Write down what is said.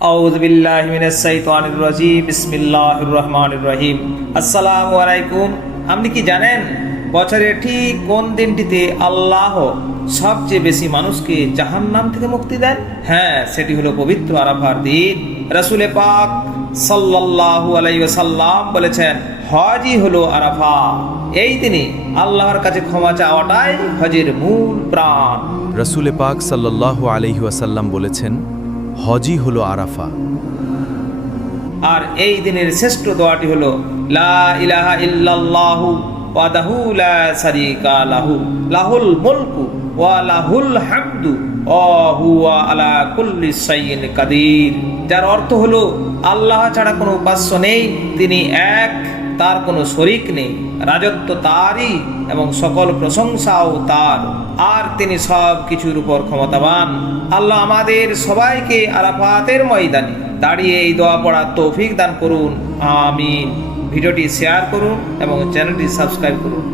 আউযু বিল্লাহি মিনাশ শাইতানির রাজীম বিসমিল্লাহির রহমানির রহিম। আসসালামু আলাইকুম। আপনি কি জানেন বছরের ঠিক কোন দিনটিতে আল্লাহ সবচেয়ে বেশি মানুষকে জাহান্নাম থেকে মুক্তি দেন? হ্যাঁ, সেটি হলো পবিত্র আরাফার দিন। রাসূল পাক সাল্লাল্লাহু আলাইহি ওয়াসাল্লাম বলেছেন, হজই হলো আরাফা। এই দিনে আল্লাহর কাছে ক্ষমা চাওয়াটাই হজের মূল প্রাণ। রসুলে পাক সাল্লাল্লাহু আলাইহি ওয়াসাল্লাম বলেছেন, হজই হলো আরাফা। আর এই দিনের শ্রেষ্ঠ দোয়াটি হলো লা ইলাহা ইল্লাল্লাহু ওয়াহদাহু লা শারীকা লাহু লাহুল মুলকু ওয়া লাহুল হামদু ওয়া হুয়া আলা কুল্লি শাইইন কাদির। যার অর্থ হলো আল্লাহ ছাড়া কোনো উপাস্য নেই, তিনি এক, তার কোনো শরীক নেই, রাজত্ব তারই এবং সকল প্রশংসাও তার, আর তিনি সব কিছুর উপর ক্ষমতাবান। আল্লাহ আমাদের সবাইকে আরাফাতের ময়দানে দাঁড়িয়ে এই দোয়া পড়ার তৌফিক দান করুন, আমিন। ভিডিওটি শেয়ার করুন এবং চ্যানেলটি সাবস্ক্রাইব করুন।